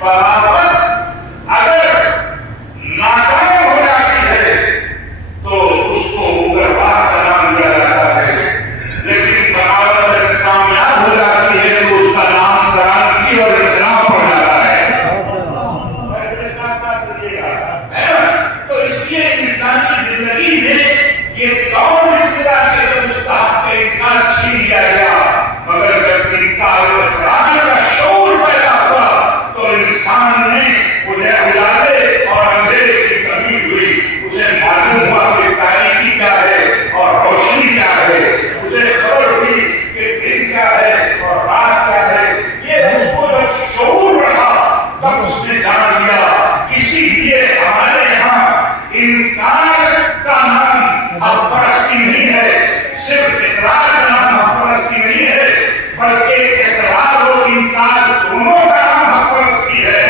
बगावत अगर नाकाम हो जाती है तो उसको उग्रवाद का नाम दिया जाता है, लेकिन बगावत अगर कामयाब हो जाती है तो उसका नाम क्रांति और इनकलाब पड़ जाता है। तो इसलिए इंसानी जिंदगी में ये कौन निकला कि उसका हक इनकार छीन लिया गया, मगर जब इनकार कराने का शौर पैदा हुआ तो इंसान ने उसे उजाले और अंधेरे की कमी हुई, उसे मालूम हुआ कि तारीकी क्या है और रोशनी क्या है, उसे खबर हुई कि दिन क्या है और रात क्या है। ये उसको जब शौर बढ़ा तब उसने जान लिया। इसीलिए हमारे यहाँ इनकार का नाम हकपरस्ती नहीं है, सिर्फ इकरार का नाम हकपरस्ती नहीं है, बल्कि इकरार और इनकार दोनों का नाम हकपरस्ती है।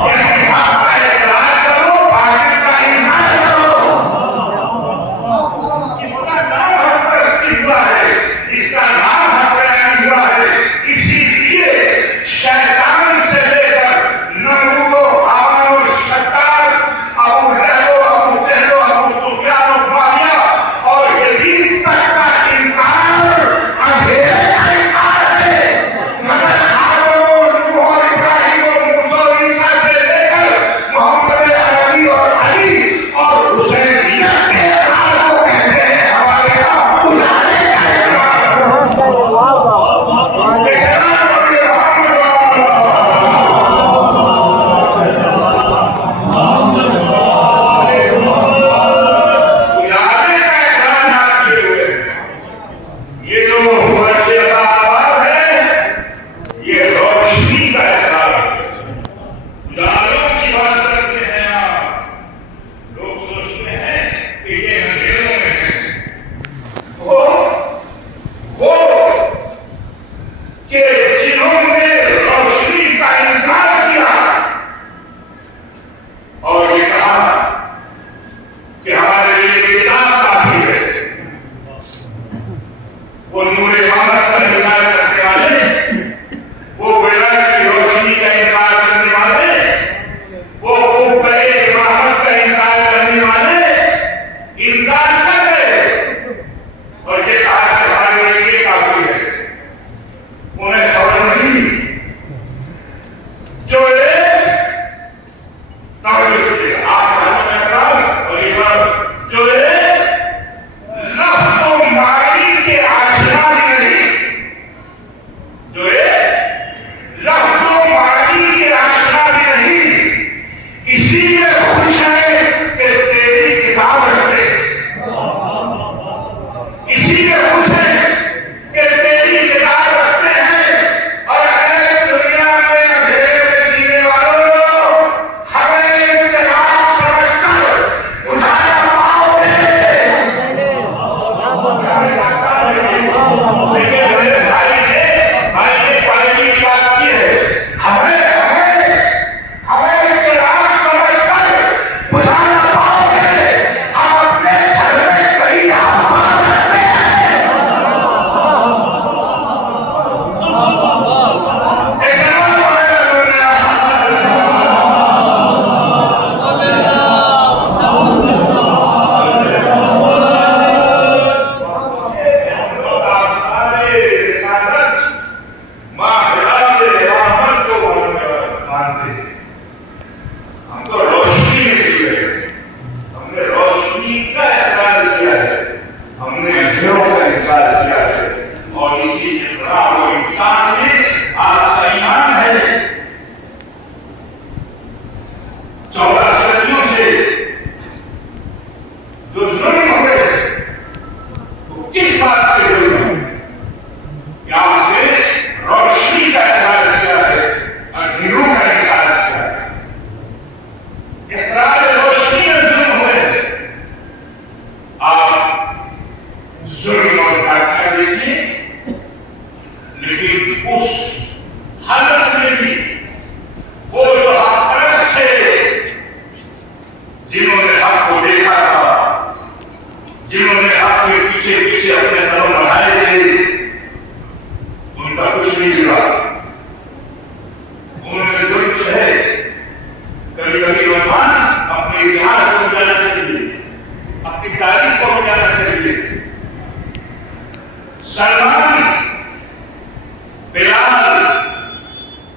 यानी हक का इकरार करो, बातिल का इनकार करो, इसका नाम हकपरस्ती हुआ है, इसका नाम हकपरस्ती हुआ है। इसीलिए शैतान से लेकर नमरूद, हामान और शद्दाद, अबू लहब, अबू जहल,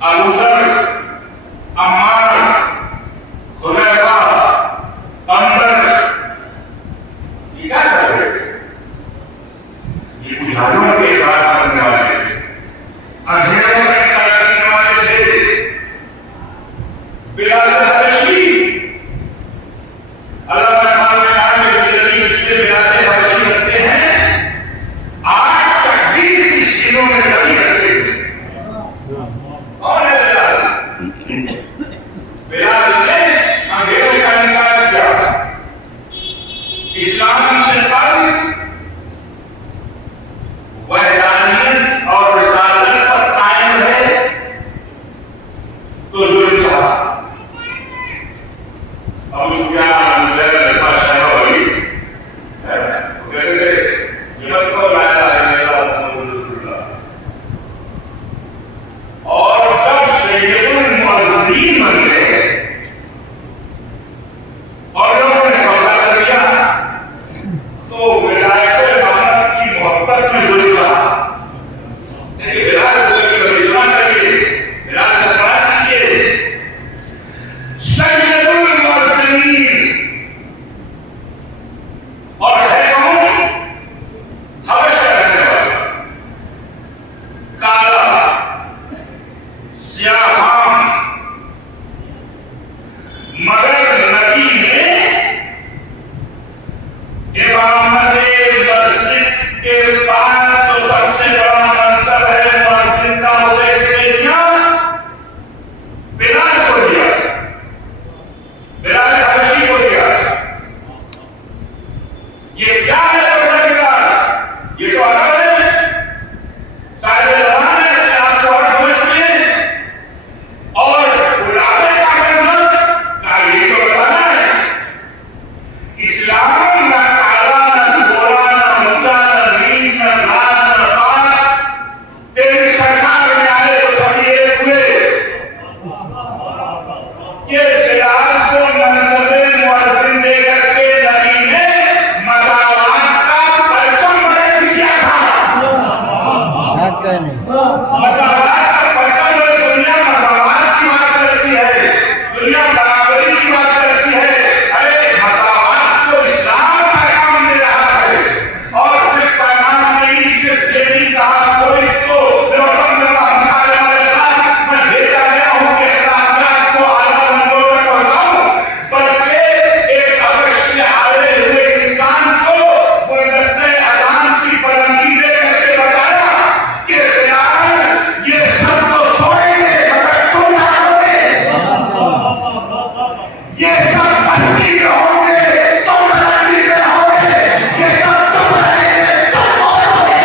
अबूजर, अम्मार, हुदैफा, अंदर, ये क्या कर रहे थे? ये बुझारों के इकरार करने वाले थे, अंधेरों में इकरार करने वाले थे। बिलाल हबशी, अल्लाह में जिंदगी इसलिए बिलाल हबशी रखते हैं, आज तकदीर की सीनों में कभी रखते हुए। कौन है बिलाल? बिलाल ने अंधेरों का इनकार किया, इस्लाम से पहले वहदानियत और रिसालत पर कायम है तो जुल्म सहा। अब क्या और जब सैयदुल मुअज़्ज़िनीन बन गए और लोगों ने कब्जा कर लिया तो विलायत इमामत की मोहब्बत में जुल्म सहा। बिलाल को करिश्मा करिए, बिलाल को बात कीजिए। सैयदुल मुअज़्ज़िनीन और है कौन? हबशा रहने वाला, काला स्याह, मगर नबी ने इमामत मस्जिद के बाद जो सबसे बड़ा मनसब है मुअज्जिन का, उसे किसे दिया? बिलाल को दिया, बिलाल हबशी को दिया। ये क्या है? ये तो अरब है, साहिब ज़बान है, अपने आप को अरब समझते हैं। और गुलाबे का मतलब ना, ये तो बताना है इस्लाम ना काला, ना गोरा, ना ऊंचा, ना नीच, ना लाल, ना पाक, तेरी सरकार में आए तो सभी एक हुए। ये बिलाल को मनसबे मुअज्जिन दे करके नबी ने मसावात का परचम बरत दिया था। मसावात का परचम, दुनिया मसावात की बात करती है, दुनिया बराबरी की बात करती है। अरे मसावात को इस्लाम पैगाम दे रहा है और सिर्फ पैगाम नहीं, सिर्फ ये नहीं कहा कोई इसको मैं भेजा गया हूँ कि इस्लामियात को आला मंजिलों तक पहुंचाऊं, बल्कि एक अवश्य आए हुए इंसान को गुलदस्ते अज़ान की बुलंदी दे करके बताया कि बिलाल ये सब तो सोएंगे मगर तुम जागोगे, ये सब मस्ती में होंगे तुम बुलंदी में रहोगे, ये सब चुप रहेंगे तुम बोलोगे।